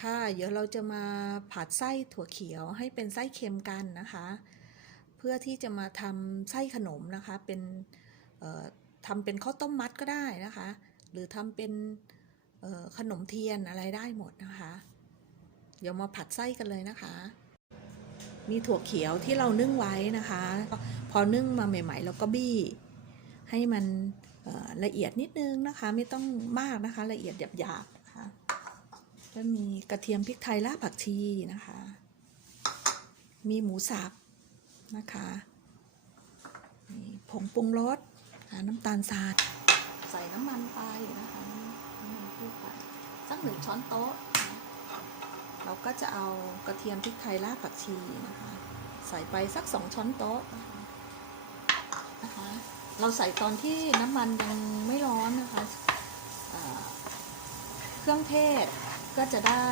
ค่ะ เดี๋ยวเราจะมาผัดไส้ถั่วเขียวให้เป็นไส้เค็มกันนะคะ เพื่อที่จะมาทำไส้ขนมนะคะ เป็นทำเป็นข้าวต้มมัดก็ได้นะคะ หรือทำเป็นขนมเทียนอะไรได้หมดนะคะ เดี๋ยวมาผัดไส้กันเลยนะคะ มีถั่วเขียวที่เรานึ่งไว้นะคะ พอนึ่งมาใหม่ๆเราก็บี้ให้มันละเอียดนิดนึงนะคะ ไม่ต้องมากนะคะ ละเอียดหยาบๆ ก็มีกระเทียมพริกไทยรากผักชีนะคะ มีหมูสับนะคะมีผงปรุงรสน้ำตาลทรายใส่น้ำมันไปนะคะน้ำมันพืชไปสักหนึ่งช้อนโต๊ะ เราก็จะเอากระเทียมพริกไทยรากผักชีนะคะ ใส่ไปสักสองช้อนโต๊ะนะคะ เราใส่ตอนที่น้ำมันยังไม่ร้อนนะคะเครื่องเทศ ก็จะได้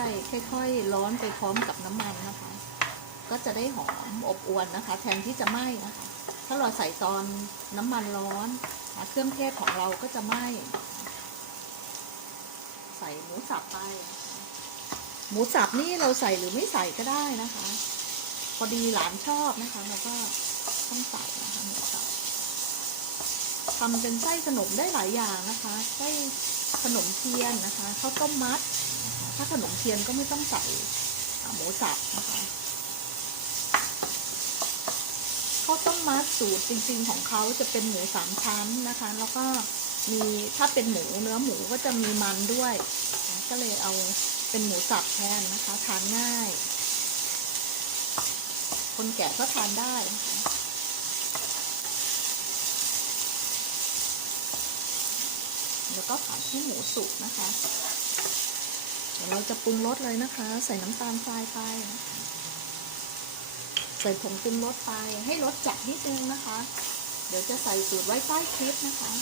ค่อยๆร้อนไปพร้อมกับน้ำมันนะคะ ก็จะได้หอมอบอวนนะคะ แทนที่จะไหม้นะคะ ถ้าเราใส่ตอนน้ำมันร้อน เครื่องเทศของเราก็จะไหม้ใส่หมูสับไป หมูสับนี่เราใส่หรือไม่ใส่ก็ได้นะคะ พอดีหลานชอบนะคะเราก็ต้องใส่นะคะหมูสับทำเป็นไส้ขนมได้หลายอย่างนะคะ ไส้ขนมเทียนนะคะข้าวต้มมัด ถ้าขนมเทียนก็ไม่ต้องใส่หมูสับนะคะข้าวต้มมัดสูตรจริงๆของเขาจะเป็นหมูสามชั้นนะคะ แล้วก็มีถ้าเป็นหมูเนื้อหมูก็จะมีมันด้วยนะก็เลยเอาเป็นหมูสับแทนนะคะทานง่าย คนแก่ก็ทานได้นะคะแล้วก็ผัดให้หมูสุกนะคะ เดี๋ยวเราจะปรุงรสเลยนะคะ ใส่น้ำตาลทรายไป ใส่ผงปรุงรสไป ให้รสจัดนิดนึงนะคะ เดี๋ยวจะใส่สูตรไว้ใต้คลิปนะคะ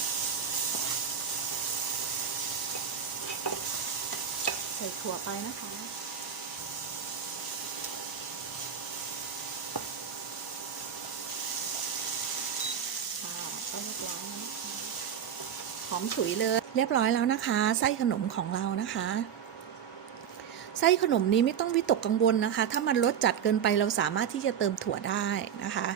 ใส่ถั่วไปนะคะค่ะก็เรียบร้อยแล้วนะคะหอมฉุยเลย เรียบร้อยแล้วนะคะ ไส้ขนมของเรานะคะ ไส้ขนมนี้ไม่ต้องวิตกกังวลนะคะ ถ้ามันรสจัดเกินไปเราสามารถที่จะเติมถั่วได้นะคะ